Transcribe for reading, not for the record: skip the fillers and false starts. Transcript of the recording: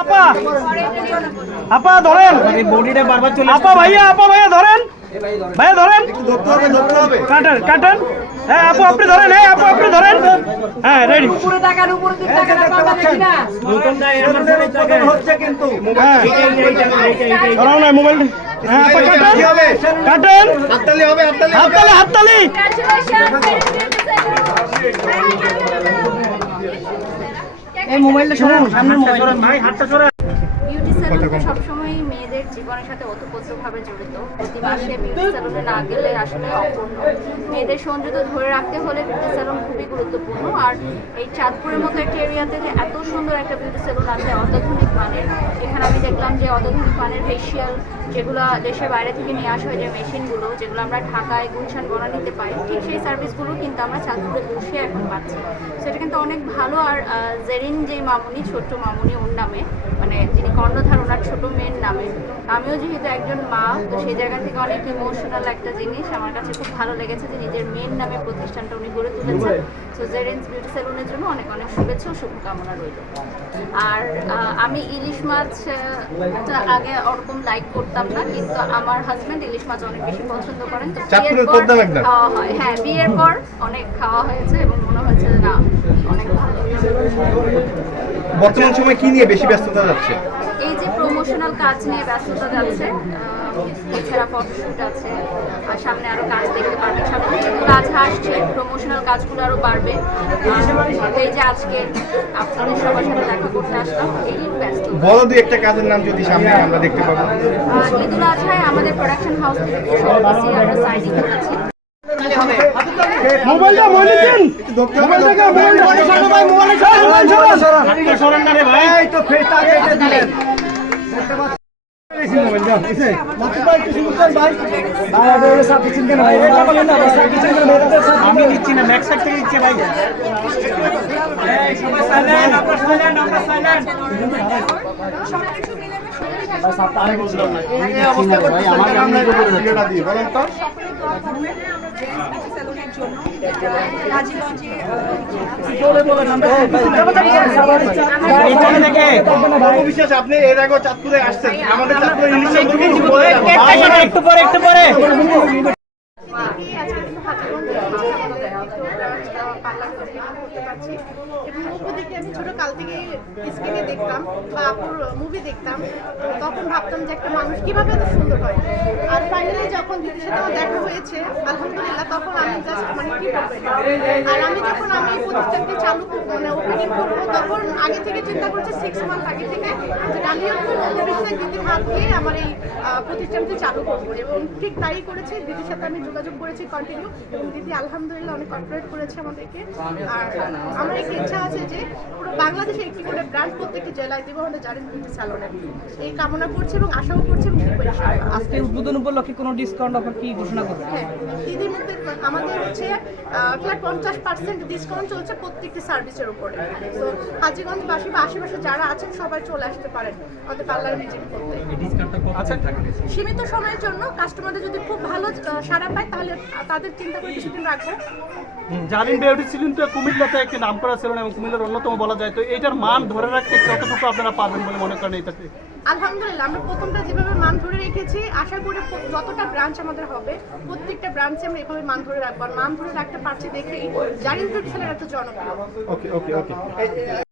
আপা আপা ধরেন বডিটা বারবার চলে আপা ভাইয়া ধরেন ভাইয়া ধরেন কাটেন কাটেন হ্যাঁ আপু আপনি ধরেন হ্যাঁ আপু আপনি ধরেন হ্যাঁ রেডি উপরে তাকান উপরে তাকান আপনারা দেখি না নতুনটা এর মধ্যে হচ্ছে কিন্তু হ্যাঁ ধরাও না মোবাইল হ্যাঁ আপা কাটেন কাটেন হাততালি হবে হাততালি এই মোবাইলটা সরান সামনে মোবাইল ভাই হাতটা সরান। বিউটি স্যালুন সবসময় মেয়েদের জীবনের সাথে ওতপ্রোতভাবে জড়িত। প্রতি মাসে বিউটি স্যালুনে না গেলে আসলে অপূর্ণ। মেয়েদের সৌন্দর্য ধরে রাখতে হলে বিউটি স্যালুন খুবই গুরুত্বপূর্ণ। আর এই চাঁদপুরের মতো একটা এরিয়াতে যে এত সুন্দর একটা বিউটি স্যালুন আছে অত্যাধুনিক মানের, এখানে আমি দেখলাম যে অত্যাধুনিক মানের ফেসিয়াল যেগুলো দেশের বাইরে থেকে নিয়ে আসা হয় যে মেশিনগুলো, যেগুলো আমরা ঢাকায় গুলশান বনানীতে পাই, ঠিক সেই সার্ভিসগুলো কিন্তু আমরা চাঁদপুরে বসে এখন পাচ্ছি। সেটা কিন্তু অনেক ভালো। আর জেরিন যেই মামুনি, ছোট্ট মামুনি ওর নামে, মানে যিনি কর্ণধার ওনার ছোট মেয়ের নামে, আমিও যেহেতু একজন মা, তো সেই জায়গা থেকে অনেক ইমোশনাল একটা জিনিস আমার কাছে খুব ভালো লেগেছে যে নিজের মেয়ের নামে প্রতিষ্ঠানটা উনি গড়ে তুলেছেন। সো জেরিনস বিউটি স্যালুনের জন্য অনেক অনেক শুভেচ্ছা ও শুভকামনা রইল। আর আমি ইলিশ মাছটা আগে ওরকম লাইক করতাম না, কিন্তু আমার হাজব্যান্ড ইলিশ মাছ অনেক বেশি পছন্দ করেন, তো খাওয়া হয়। হ্যাঁ, বিয়ের পর অনেক খাওয়া হয়েছে এবং মনে হয়েছে যে না অনেক ভালো। বর্তমান সময় কি নিয়ে বেশি ব্যস্ততা যাচ্ছে? এই যে প্রমোশনাল কাজ নিয়ে ব্যস্ততা যাচ্ছে, এছাড়া ফটোশুট আছে, আর সামনে আরো কাজ দেখতে পারবেন। সামনে যেগুলো কাজ আসছে, প্রমোশনাল কাজগুলো আরো বাড়বে। এই যে আজকে আপনাদের সবার সাথে দেখা করতে আসলাম, এই ব্যস্ত। বড় দুই একটা কাজের নাম যদি সামনে আমরা দেখতে পাবো। ঈদুল আজহায় আমাদের প্রোডাকশন হাউস থেকে আমরা সাইনিং করেছি। মোবাইলটা দেন মোবাইলটা ভাই মোবাইল সরান না রে ভাই এই তো ফেসটা কেটে দিলেন মোবাইল দাও এসে মাত্র ভাই কিছু করতেন ভাই ভাই সব কিছু কেন ভাই এটা বলেন না সব কিছু কেন আমি দিচ্ছি না ম্যাক্স থেকে দিচ্ছি ভাই এই সবাই সাইলেন্ট আপনারা সাইলেন্ট বাস আপনি আগে বলছিলাম না এই অবস্থা করতে ভাই আমরা ভিডিওটা দিই বলেন তো স্যালুনের জন্য যেটা হাজীগঞ্জে বিশ্বাস আপনি এর আগে চাঁদপুরে আসছেন, আমাদের চাঁদপুরে ইলিশ একটু পরে আমি ছোট কাল থেকে স্ক্রিনে দেখতাম বা আপুর মুভি দেখতাম, তখন ভাবতাম যে একটা মানুষ কিভাবে এত সুন্দর হয়। আর ফাইনালি যখন দিদির সাথে আমার দেখা হয়েছে আলহামদুলিল্লাহ, তখন আমি জাস্ট মানে কি বলবো। আর আমি যখন আমি প্রতিষ্ঠানটি চালু মানে ওপেনিং করবো, তখন আগে থেকে চিন্তা করছি 6 মান্থ আগে থেকে যে ডালিয়ার দিদির হাত দিয়ে আমার এই প্রতিষ্ঠানটি চালু করবো, এবং ঠিক তাই করেছি। দিদির সাথে আমি যোগাযোগ করেছি কন্টিনিউ, এবং দিদি আলহামদুলিল্লাহ অনেক কর্পোরেট করেছে আমাদেরকে। আর আমার একটা ইচ্ছা আছে যে পুরো বাংলাদেশে একটি করে ব্র্যান্ড প্রত্যেকটি জেলায় দিব আমাদের জারিন বিউটি স্যালুনের, এই কামনা করছি এবং আশাও করছি এবং আজকে উদ্বোধন উপলক্ষে কোনো ডিসকাউন্ট অফার কি ঘোষণা করবে? হ্যাঁ, দিদির মধ্যে আমাদের হচ্ছে প্রায় 50% ডিসকাউন্ট চলছে প্রত্যেকটি সার্ভিসের উপরে। তো হাজীগঞ্জবাসী বা আশেপাশে যারা আছেন সবাই চলে আসতে পারেন আমাদের পার্লারে ভিজিট করতে। সীমিত সময়ের জন্য কাস্টমারদের যদি খুব ভালো সাড়া পায় তাহলে তাদের চিন্তা করে কিছুদিন রাখবো। জারিন বিউটি স্যালুন তো কুমিল্লাতে একটি নামকরা সেলুন এবং কুমিল্লার অন্যতম বলা যায়, তো এটার মান ধরে রাখতে কতটুকু আপনারা পারবেন বলে মনে করেন? এটাতে আলহামদুলিল্লাহ আমরা প্রথমটা যেভাবে মান ধরে রেখেছি, আশা করি যতটা ব্রাঞ্চ আমাদের হবে প্রত্যেকটা ব্রাঞ্চে আমরা এভাবে মান ধরে রাখবো। আর মান ধরে রাখতে পারছি দেখেই জারিন বিউটি স্যালুন এত জনপ্রিয়। ওকে